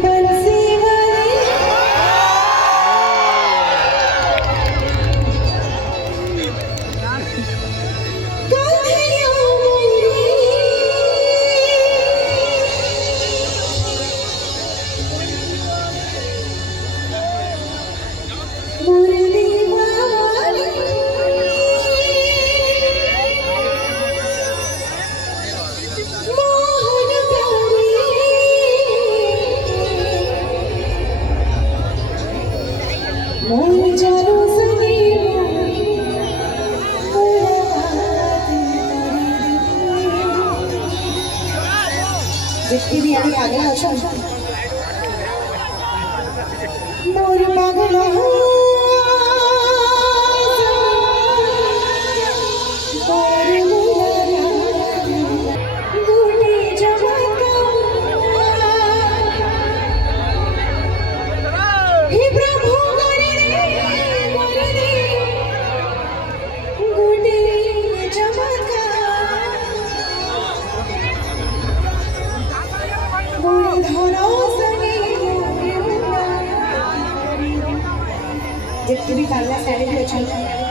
बंसी वाले कान्हैया मुरली वाली मोहन प्यारी मोर जानो सनी जितनी भी अभी आगे आशा मोर पागला जितनी भी काला साड़ी भी अच्छा